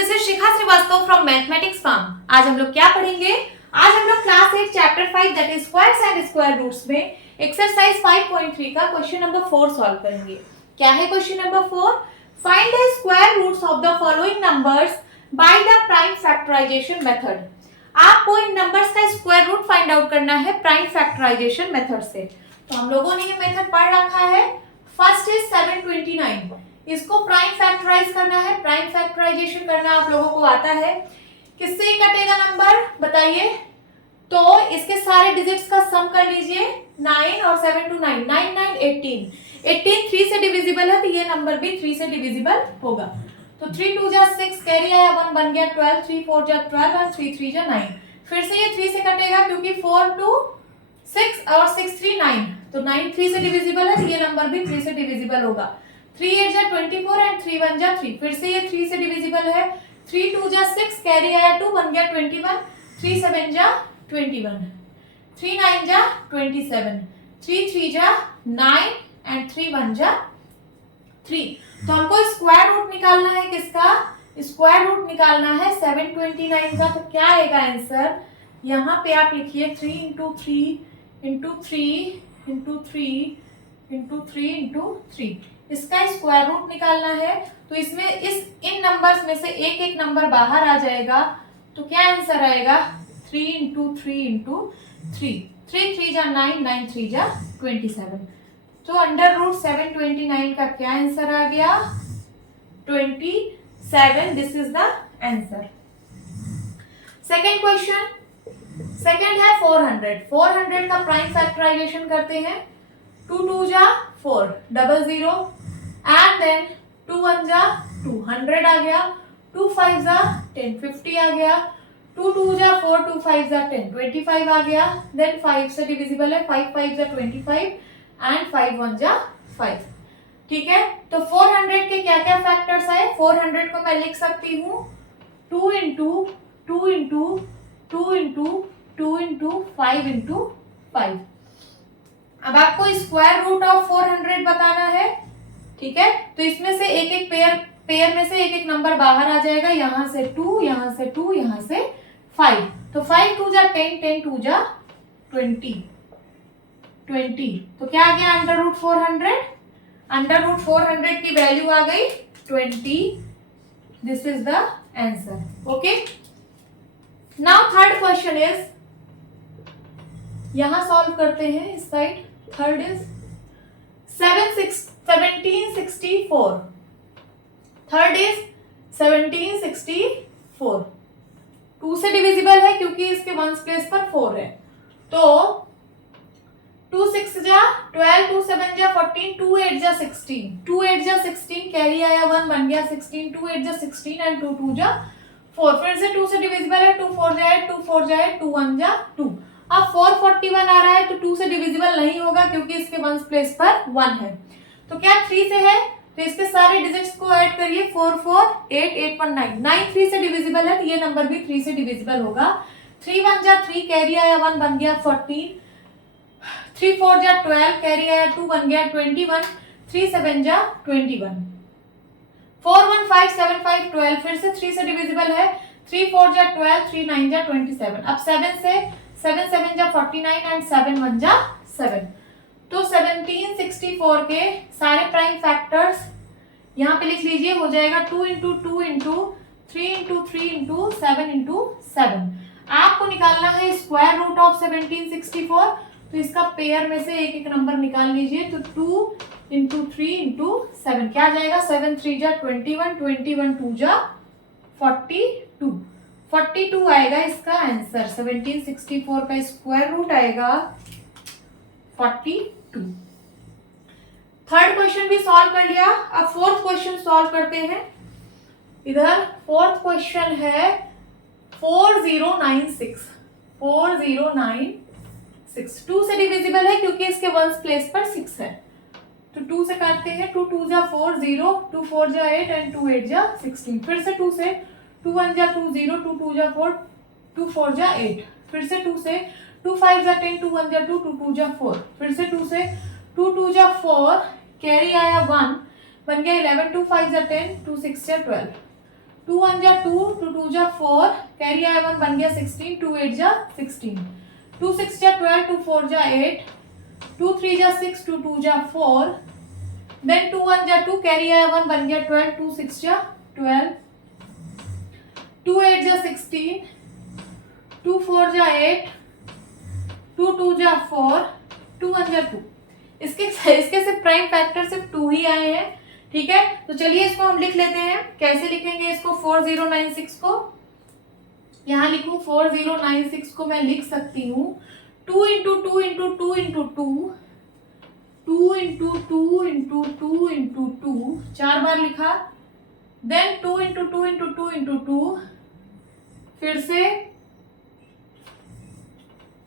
This is Shikha Srivastava from mathematics farm. आज हम लोग क्या पढ़ेंगे? आज हम लोग class 8 chapter 5 that is squares and square roots में एक्सरसाइज 5.3 का क्वेश्चन नंबर 4 सॉल्व करेंगे। क्या है question number 4? Find the square roots of the following numbers by the prime factorisation method. आपको इन नंबर्स का स्क्वायर रूट फाइंड आउट करना है प्राइम फैक्टराइजेशन मेथड से। तो हम लोगों ने ये मेथड पढ़ रखा है। फर्स्ट इज 729, इसको प्राइम फैक्टराइज करना है, प्राइम फैक्टराइजेशन करना आप लोगों को आता है। किससे कटेगा नंबर बताइए? तो इसके सारे डिजिट्स का सम कर लीजिए। 9 और 7 टू 9, 9 9 18, 18 3 से डिविजिबल है तो ये नंबर भी 3 से डिविजिबल होगा। तो 3 2 जा 6, कैरी आया 1, बन गया 12, 3 4 जा 12 और 3 3 जा 9। फिर से ये 3 से कटेगा क्योंकि 4 2 6 और 6 3 9, तो 9 3 से डिविजिबल है तो ये नंबर भी 3 से डिविजिबल होगा। 3 8 जा 24 एंड 3 1 जा 3, फिर से ये 3 से डिविजिबल है। 3 2 जा 6, कैरी आया 2, बन गया 21, 3 7 जा 21, 3 9 जा 27, 3 3 जा 9 एंड 3 1 जा 3। तो हमको स्क्वायर रूट निकालना है किसका? स्क्वायर रूट निकालना है 729 का। तो क्या आएगा आंसर? यहाँ पे आप लिखिए 3 into 3 into 3 into 3 into 3 into 3, इसका स्क्वायर रूट निकालना है। तो इसमें इन नंबर्स में से एक एक नंबर बाहर आ जाएगा। तो क्या आंसर आएगा? 3 इंटू 3 इंटू 3, 3 3 जा 9, 9 3 जा 27। तो अंडर रूट 729 का क्या आंसर आ गया? 27। This is the answer. Second question, second है 400। 400 का प्राइम फैक्टराइजेशन करते हैं। 2 2 जा 4, 00 एंड देन 2 1 जा 2, 100 आ गया। 2 5 जा 10, 50 आ गया। 2 2 जा 4, 2 5 जा 10, 25 आ गया। देन 5 से डिविजिबल है, 5 5 जा 25 एंड 5 1 जा 5। ठीक है, तो 400 के क्या क्या फैक्टर्स आए? 400 को मैं लिख सकती हूँ 2 into 2 into 2 into 2 into 5 into 5। अब आपको स्क्वायर रूट ऑफ 400 बताना है। ठीक है, तो इसमें से एक एक पेयर में से एक एक नंबर बाहर आ जाएगा। यहाँ से 2, यहाँ से 2, यहाँ से 5। तो 5 2 जा 10, 10 2 जा 20, 20। तो क्या आ गया अंडर रूट 400? अंडर रूट 400 की वैल्यू आ गई 20। This is the answer. Okay, now third question is, यहां सॉल्व करते हैं इस side. Third is 1764। Third is 1764, 2 से डिविजिबल है क्योंकि इसके वंस प्लेस पर 4 है। तो 2 6 जा 12, 2 7 जा 14, 2 8 जा 16, 2 8 जा 16, कैरी आया 1, बन गया 16, 2 8 जा 16 एंड 2 2 जा 4। फिर से 2 से डिविजिबल है, 2 4 जा 8, 2 4 जा 8, 2 1 जा 2। अब 441 आ रहा है तो 2 से डिविजिबल नहीं होगा क्योंकि इसके वंस प्लेस पर 1 है। तो क्या 3 से है? तो इसके सारे डिजिट्स को ऐड करिए, 4 4 8 8 1 9, 9 3 से डिविजिबल है तो ये नंबर भी 3 से डिविजिबल होगा। 3 1 जा 3, कैरी आया 1, बन गया 14, 3 4 जा 12, कैरी आया 2, बन गया 21, 3 7 जा 21, 4 1 5 7 5 12, फिर से 3 से डिविजिबल है। 3 4 जा 12, 3 9 जा 27। अब 7 से 7 7 जा 49 एंड 7 1 जा 7। तो 1764 के सारे प्राइम फैक्टर्स यहाँ पे लिख लीजिए। हो जाएगा 2 into 2 into 3 into 3 into 7 into 7। आपको निकालना है स्क्वायर रूट ऑफ 1764। तो इसका पेयर में से एक एक नंबर निकाल लीजिए। तो 2 इंटू 3 इंटू 7 क्या आ जाएगा? 7 3 जा 21, 21 2 जा 42, 42 आएगा इसका आंसर। 1764 का स्क्वायर रूट आएगा 42। थर्ड क्वेश्चन भी सॉल्व कर लिया। अब फोर्थ क्वेश्चन सॉल्व करते हैं। इधर फोर्थ क्वेश्चन है 4096। 4096 2 से डिविजिबल है क्योंकि इसके वंस प्लेस पर 6 है। तो 2 से काटते हैं। 2 2 जा 4 0, 2 4 जा 8 एंड 2 8 जा 16। फिर से 2 से 2 1 जा 2 0, 2 2 जा 4, 2 4 जा 8। फिर से 2 से 2 5 जा 10, 2 1 जा 2, 2 2 जा 4। फिर से 2 से 2 2 जा 4, कैरी आया 1, बन गया 11, 2 5 जा 10, 2 6 जा 12। 2 1 जा 2, 2 2 जा 4, कैरी आया 1 बन गया 16, 2 8 जा 16, 2 6 जा 12, 2 4 जा 8, 2 3 जा 6, 2 2 जा 4, देन 2 1 जा 2, कैरी आया 1 बन गया 12, 2 6 जा 12, 2 8 जा 16, 2 4 जा 8, 2 2 जा 4, 2 1 जा 2। इसके सिर्फ प्राइम फैक्टर सिर्फ 2 ही आए हैं, ठीक है। तो चलिए इसको हम लिख लेते हैं। कैसे लिखेंगे इसको? 4096 को यहाँ लिखूं, 4096 को मैं लिख सकती हूँ 2 into 2 into 2 into 2, 2 into 2 into 2 into 2, 4 बार लिखा, देन 2 इंटू 2 इंटू 2 इंटू 2, फिर से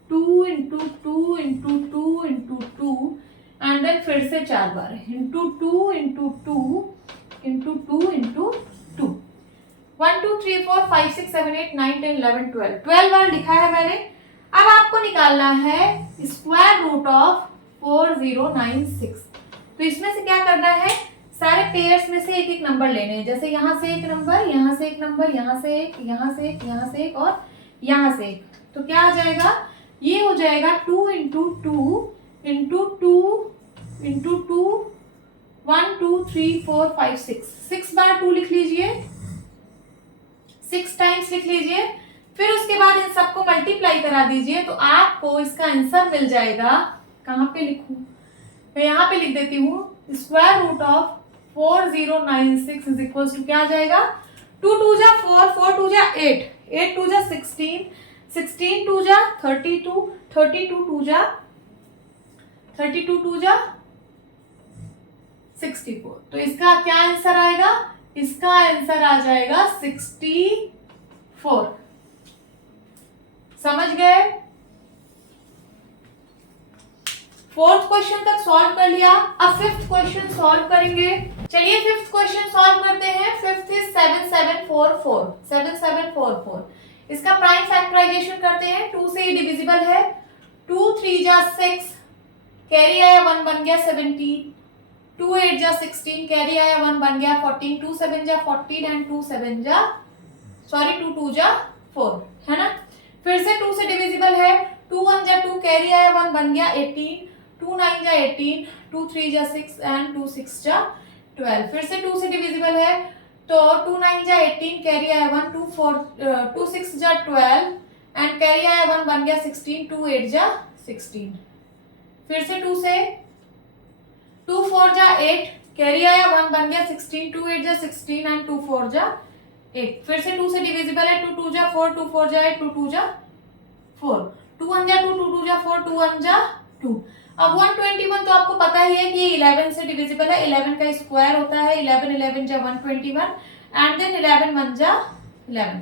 2 into 2 into 2 into 2, and then फिर से 4 बार इंटू 2 इंटू 2 इंटू 2 इंटू 2, 1 2 3 4 5 6 7 8 9 10 11 12, 12 बार लिखा है मैंने। अब आपको निकालना है स्क्वायर रूट ऑफ 4096। तो इसमें से क्या करना है, सारे पेयर्स में से एक एक नंबर लेने हैं। जैसे यहाँ से एक नंबर, यहाँ से एक नंबर, यहाँ से एक, यहाँ से एक, यहाँ से एक और यहाँ से एक। तो क्या आ जाएगा, ये हो जाएगा 2 इंटू 2 इंटू 2 इंटू 2, 1 2 3 4 5 6, 6 बार 2 लिख लीजिए, 6 टाइम्स लिख लीजिए, फिर उसके बाद इन सबको मल्टीप्लाई करा दीजिए, तो आपको इसका आंसर मिल जाएगा। कहाँ पे लिखूं मैं? यहाँ पे लिख देती हूँ, square root of 4096 is equal to क्या आ जाएगा, 2 2 जा 4, 4 2 जा 8, 8 2 जा 16, 16 2 जा 32, 32 2 जा 32 2 जा 64। तो इसका क्या आंसर आएगा? इसका आंसर आ जाएगा 64। समझ गए? फोर्थ क्वेश्चन तक सॉल्व कर लिया। अब फिफ्थ क्वेश्चन सॉल्व करेंगे। चलिए फिफ्थ क्वेश्चन सॉल्व करते हैं। Fifth is 7744, 7744। इसका प्राइम फैक्टराइजेशन करते हैं। 2 से ही डिविजिबल है। 2 3 जा 6, कैरी आया 1 बन गया 17, 2 8 जा 16, कैरी आया 1 बन गया 14, 2 7 जा 14 एंड 2 2 जा 4, है ना। फिर से 2 से डिविजिबल है। 2 1 जा 2, कैरी आया 1 बन गया 18, 2 9 जा 18, 2 3 जा 6 एंड 2 6 जा 12। फिर से 2 से डिविजिबल है, तो 2 9 जा 18, कैरी आया 1, 2 6 जा 12 एंड कैरी आया 1 बन गया 16, 2 8 जा 16। फिर से 2 से 2 4 जा 8, कैरी आया 1 बन गया 16, 2 8 जा 16 एंड 2 4 जा 8। फिर से 2 से डिविजिबल है। 2 2 जा 4, 2 4 जा 8, 2 2 जा 4, 2 1 जा 2, 2 2 जा 4, 2 1 जा 2। अब 121 तो आपको पता ही है कि ये 11 से डिविजिबल है। 11 का स्क्वायर होता है 11, 11 जा 121 एंड देन 11 1 जा 11।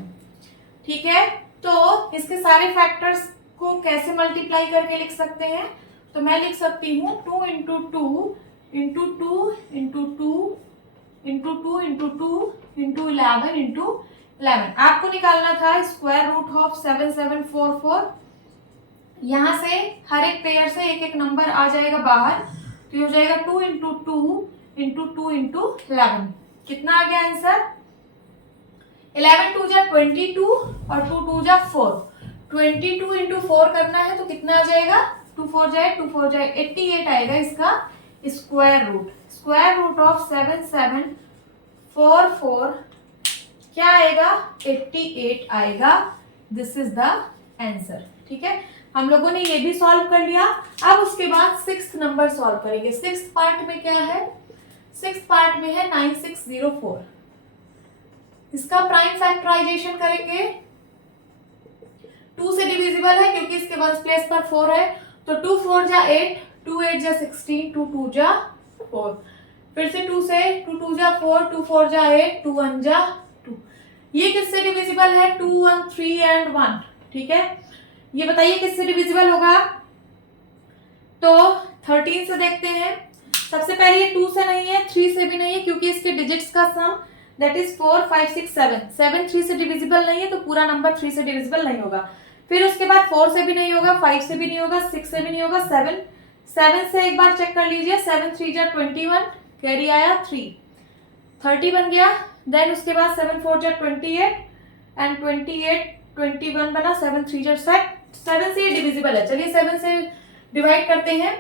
ठीक है, तो इसके सारे फैक्टर्स को कैसे मल्टीप्लाई करके लिख सकते हैं? तो मैं लिख सकती हूँ 2 into 2 into 2 into 2 into 2 into 2 into 11 into 11। आपको निकालना था स्क्वायर रूट ऑफ 7744। यहाँ से हर एक पेयर से एक एक नंबर आ जाएगा बाहर, तो ये हो जाएगा 2 इंटू 2 इंटू 2 इंटू 11। कितना आ गया आंसर? 11 2 जा 22 और 2 2 जा 4। 22 इंटू 4 करना है तो कितना आ जाएगा? 2 4 जाए 2 4 जाए 88 आएगा इसका square root. Square root of 7744 क्या आएगा? 88 आएगा। This is the answer. ठीक है, हम लोगों ने ये भी सॉल्व कर लिया। अब उसके बाद 6th नंबर सॉल्व करेंगे। 6th पार्ट में क्या है? 6th पार्ट में है 9604। इसका प्राइम फैक्टराइजेशन करेंगे। 2 से डिविजिबल है क्योंकि इसके वंस प्लेस पर 4 है, तो 2 4 जा 8, 2 8 जा 16, 2 2 जा 4। फिर से 2 से 2 2 जा 4, 2 4 जा 8, 2 1 जा 2। ये किससे डिविजिबल है? 2 1 3 एंड 1। ठीक है, ये बताइए किससे डिविजिबल होगा? तो 13 से देखते हैं। सबसे पहले ये 2 से नहीं है, 3 से भी नहीं है, क्योंकि इसके डिजिट्स का सम दैट इज 4 5 6 7। 7 3 से डिविजिबल नहीं है, तो पूरा नंबर 3 से डिविजिबल नहीं होगा। फिर उसके बाद 4 से भी नहीं होगा, 5 से भी नहीं होगा, 6 से भी नहीं होगा, 7 से एक बार चेक कर लीजिए। 7 3 जा 21, कैरी आया 3, 30 बन गया, देन उसके बाद 7 4 जा 28 एंड 28 21 बना, 7 3 जा 7 से डिविजिबल है। चलिए 7 से डिवाइड करते हैं।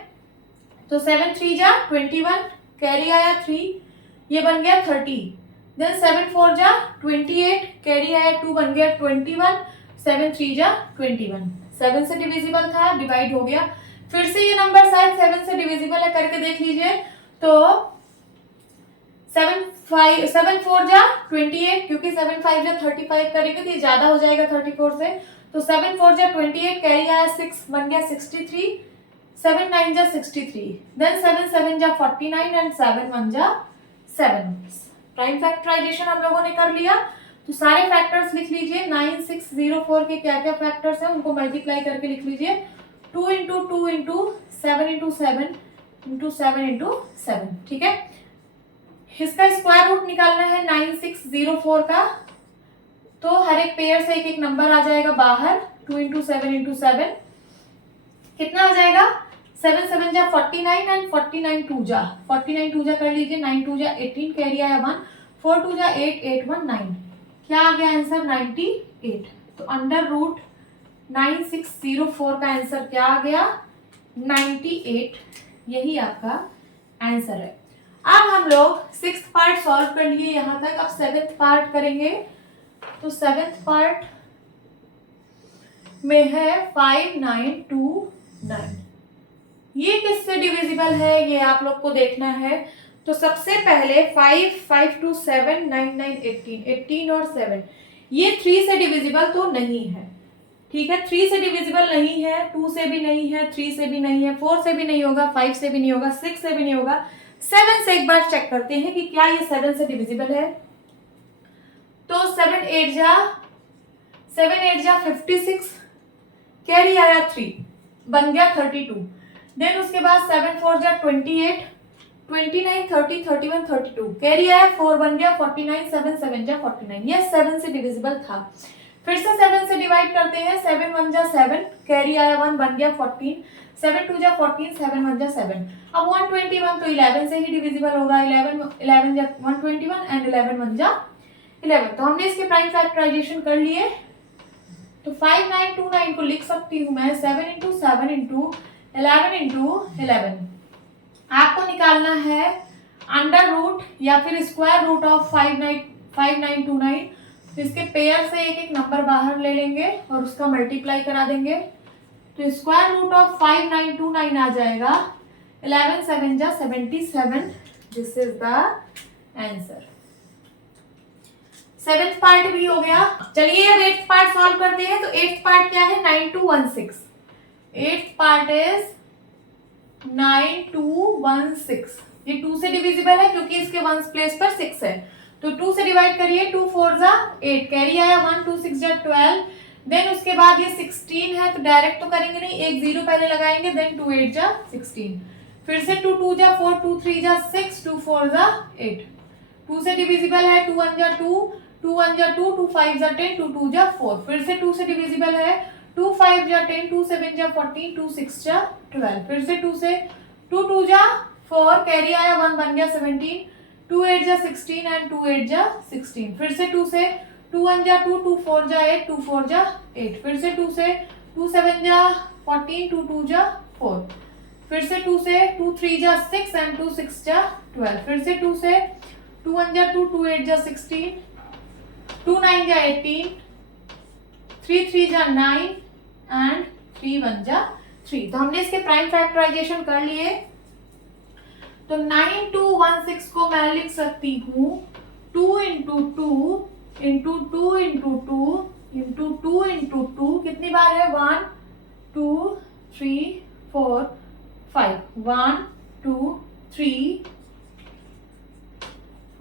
तो 7 3 जा 21, कैरी आया 3, ये बन गया 30। देन 7 4 जा 28, कैरी आया 2, बन गया 21, 7 3 जा 21। 7 से डिविजिबल था, डिवाइड हो गया। फिर से ये नंबर शायद 7 से डिविजिबल है, करके देख लीजिए। तो 7 4 जा 28, क्योंकि 7 5 जा 35 करेंगे तो ये ज्यादा हो जाएगा 34 से। तो 7 4 जा 28, कैरी आया 6, बन गया 63, 7 9 जा 63। देन 7 7 जा 49 एंड 7 1 जा 7। प्राइम फैक्टराइजेशन हम लोगों ने कर लिया। तो सारे फैक्टर्स लिख लीजिए। 9 6 0 4 के क्या क्या फैक्टर्स हैं उनको मल्टीप्लाई करके लिख लीजिए। 2 into 2 into 7 into 7 into 7 into 7। ठीक है, इसका स्क्वायर रूट निकालना है 9604 का। तो हर एक पेयर से एक एक नंबर आ जाएगा बाहर। 2 इंटू 7 इंटू 7 कितना आ जाएगा? 7 7 जा 49 एंड 49 2 जा 49 2 जा कर लीजिए। 9 2 जा 18, कैरी आया 1, 4 2 जा 8, 8 1 9। क्या आ गया आंसर? 98। तो अंडर रूट 9604 का आंसर क्या आ गया? 98। यही आपका आंसर है। अब हम लोग 6th पार्ट सॉल्व कर लिए यहां तक। अब 7th पार्ट करेंगे। तो 7th पार्ट में है 5 9 2 9। ये किससे डिविजिबल है ये आप लोग को देखना है। तो सबसे पहले 5 5 2 7 9 9 18 18 और 7 ये 3 से डिविजिबल तो नहीं है। ठीक है, 3 से डिविजिबल नहीं है, 2 से भी नहीं है, 3 से भी नहीं है, 4 से भी नहीं होगा, 5 से भी नहीं होगा, 6 से भी नहीं होगा। 7 से एक बार चेक करते हैं कि क्या ये 7 से डिविजिबल है। तो 7 8 जा 56, कैरी आया 3, बन गया 32। देन उसके बाद 7 4 जा 28, 29 30 31 32, कैरी आया 4, बन गया 49, 7 7 जा 49। ये 7 से डिविजिबल था। फिर से 7 से डिवाइड करते हैं। 7 1 जा 7, कैरी आया 1, बन गया 14, 7 2 जा 14, 7 1 जा 7। अब 121 तो 11 से ही डिविजिबल होगा। 11 जा 121 एंड 11 1 जा 11। तो हमने इसके प्राइम फैक्टराइजेशन कर लिए। तो 5 9 2 9 को लिख सकती हूँ मैं 7 इंटू 7 इंटू 11 इंटू 11। आपको निकालना है अंडर रूट या फिर स्क्वायर रूट ऑफ 5 9 2 9। इसके पेयर से एक एक नंबर बाहर ले लेंगे और उसका मल्टीप्लाई करा देंगे। तो स्क्वायर रूट ऑफ 5 9 2 9 आ जाएगा 11 7 जा 77। This is the answer. 7th part भी हो गया। चलिए अब 8th पार्ट सॉल्व करते हैं। तो 8th पार्ट क्या है? 9 2 1 6। 8th part is 9 2 1 6। ये 2 से डिविजिबल है क्योंकि इसके 1 प्लेस पर 6 है। तो 2 से डिवाइड करिए। 2 4 जा 8, कैरी आया 1, 2 6 जा 12। देन उसके बाद ये 16 है तो डायरेक्ट तो करेंगे नहीं, एक 0 पहले लगाएंगे। देन 2 8 जा 16। फिर से 2 2 जा 4, 2 3 जा 6, 2 4 जा 8। 2 से डिविजिबल है। 2 1 जा 2, 2 1 जा 2, 2 5 जा 10, 2 2 जा 4। फिर से 2 से डिविजिबल है। 2 5 जा 10, 2 7 जा 14, 2 6 जा 12। फिर से 2 से 2 2 जा 4, कैरी आया 1, बन गया 17, 2 8 जा 16 एंड 2 8 जा 16। फिर से 2 से 2 1 जा 2, 2 4 जा 8, 2 4 जा 8। फिर से 2 से 2 7 जा 14, 2 2 जा 4। फिर से 2 से 2 3 जा 6 एंड 2 6 जा 12। फिर से 2 से 2 1 जा 2, 2 8 जा 16, 2 9 जा 18, 3 3 जा 9 एंड 3 1 जा 3। तो हमने इसके प्राइम फैक्टराइजेशन कर लिए। तो 9 2 1 6 को मैं लिख सकती हूँ 2 into 2 into 2 into 2 into 2 into 2। कितनी बार है? 1 2 3 4 5। 1 2 3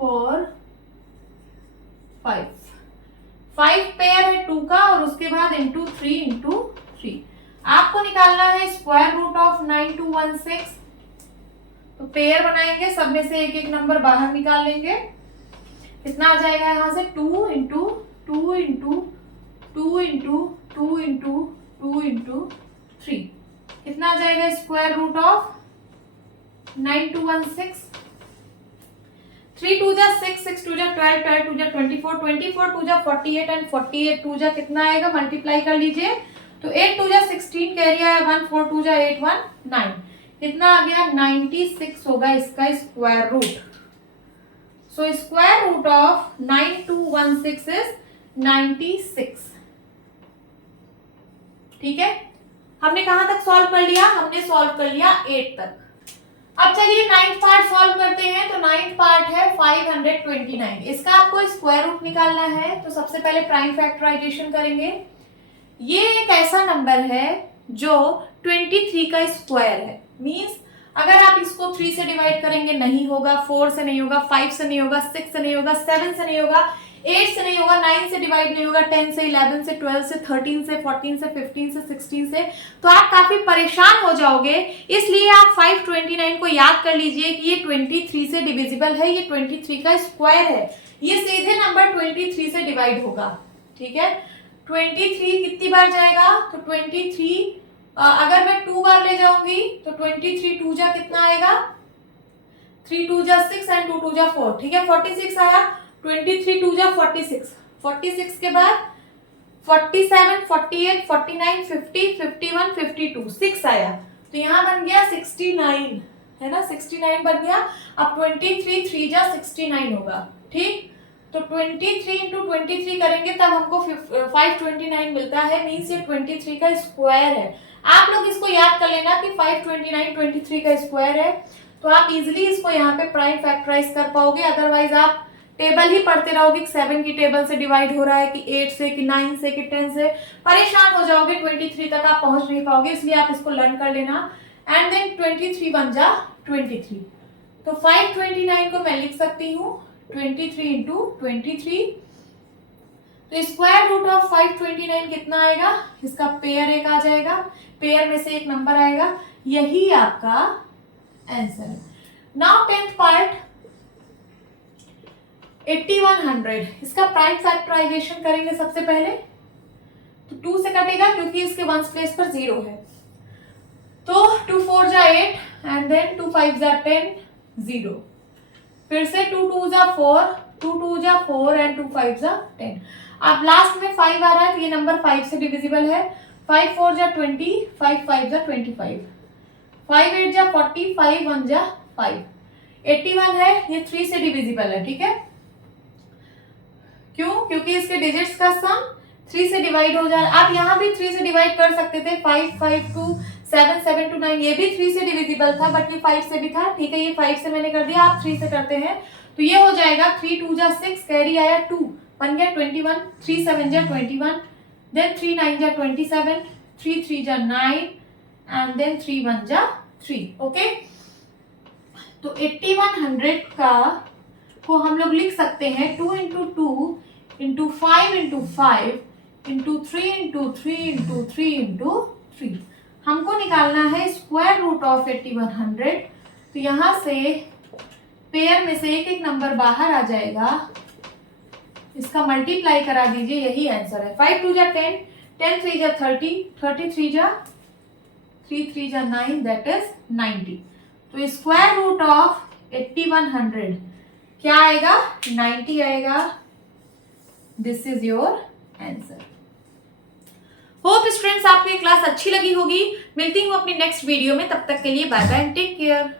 4 5। 5 पेयर है 2 का और उसके बाद इंटू 3 इंटू 3। आपको निकालना है स्क्वायर रूट ऑफ 9 2 1 6। तो पेयर बनाएंगे, सब में से एक एक नंबर बाहर निकाल लेंगे। कितना आ जाएगा यहां से? 2 into 2 into 2 into 2 into 2 into 3। कितना आ जाएगा? Square root of 9 2 1 6। 3 2 जा 6, 6 2 जा 12, 12 2 जा 24, 24 2 जा 48 एंड 48 2 जा कितना आएगा, मल्टीप्लाई कर लीजिए। तो 8 2 जा 16 कैरी आया 1, 4 2 जा 8 1 9, कितना आ गया 96 होगा इसका square root. So square root of 9216 is 96। ठीक है, हमने कहां तक सॉल्व कर लिया, हमने सॉल्व कर लिया 8 तक। अब चलिए 9th पार्ट सॉल्व करते हैं। तो 9th पार्ट है 529। इसका आपको स्क्वायर रूट निकालना है। तो सबसे पहले प्राइम फैक्टराइजेशन करेंगे। ये एक ऐसा नंबर है जो 23 का स्क्वायर है। मींस अगर आप इसको 3 से डिवाइड करेंगे नहीं होगा, 4 से नहीं होगा, 5 से नहीं होगा, 6 से नहीं होगा, 7 से नहीं होगा, 8 से नहीं होगा, 9 से डिवाइड नहीं होगा, 10 से, 11 से, 12 से, 13 से, 14 से, 15 से, 16 से, तो आप काफी परेशान हो जाओगे। इसलिए आप 529 को याद कर लीजिए कि ये 23 से डिविजिबल है, ये 23 का स्क्वायर है, ये सीधे नंबर 23 से डिवाइड होगा। ठीक है, 23 कितनी बार जाएगा, तो 23 अगर मैं 2 बार ले जाऊंगी तो 23 2 जा कितना आएगा, 3 2 जा 6 एंड 2 2 जा 4। ठीक है, 46 आया। 23 2 जा 46, 46 के बाद 47, 48, 49, 50, 51, 52, 6 आया। तो यहाँ बन गया 69, है ना, 69 बन गया। अब 23 3 जा 69 होगा। ठीक, तो 23 इंटू 23 करेंगे तब हमको 529 मिलता है। मीन्स ये 23 का स्क्वायर है। आप लोग इसको याद कर लेना कि 529 23 का स्क्वायर है। तो आप इजिली इसको यहाँ पे प्राइम फैक्टराइज कर पाओगे। अदरवाइज आप टेबल ही पढ़ते रहोगे, 7 की टेबल से डिवाइड हो रहा है कि 8 से, कि 9 से, कि 10 से, परेशान हो जाओगे। 23 तक आप पहुंच नहीं पाओगे, इसलिए आप इसको लर्न कर लेना। एंड देन 23 बन जा 23। तो 529 को मैं लिख सकती हूँ 23 इंटू 23। तो स्क्वायर रूट ऑफ 529 कितना आएगा, इसका पेयर एक आ जाएगा, पेयर में से एक नंबर आएगा, यही आपका आंसर है। Now 10th part 8100। इसका प्राइम फैक्टराइजेशन करेंगे सबसे पहले। तो 2 से कटेगा क्योंकि इसके वंस प्लेस पर 0 है। तो 2 4 जा 8 एंड देन 2 5 जा 10 0। फिर से 2 2 जा 4, 2 2 जा 4 एंड 2 5 जा 10। अब लास्ट में 5 आ रहा है तो ये नंबर 5 से डिविजिबल है। 5 4 जा 20, 5 5 जा 25, 5 8 जा 40, 5 1 जा 5। 81 है, ये 3 से डिविजिबल है। ठीक है, क्यों, क्योंकि इसके डिजिट्स का सम 3 से डिवाइड हो जाए। आप यहाँ भी 3 से डिवाइड कर सकते थे। 5 5 2 7 7 2 9, ये भी 3 से डिविजिबल था, बट ये 5 से भी था। ठीक है, ये 5 से मैंने कर दिया, आप 3 से करते हैं तो ये हो जाएगा 3 2 जा 6, कैरी आया 2, बन गया 21, 3 7 जा 21, देन 3 9 जा 27, 3 3 जा 9 एंड देन 3 1 जा 3। ओके, तो 8100 का को हम लोग लिख सकते हैं 2 into 2 into 5 into 5 into 3 into 3 into 3 into 3। हमको निकालना है स्क्वायर रूट ऑफ 8100। तो यहां से पेयर में से एक एक नंबर बाहर आ जाएगा, इसका मल्टीप्लाई करा दीजिए, यही आंसर है। 5 2 जा 10, 10 3 जा 30, 33 जा 3 3 जा 9, दैट इज 90। तो स्क्वायर रूट ऑफ 8100 क्या आएगा, 90 आएगा। This is your answer. Hope students आपको ये क्लास अच्छी लगी होगी। मिलती हूँ अपनी नेक्स्ट वीडियो में, तब तक के लिए बाय बाय, टेक केयर।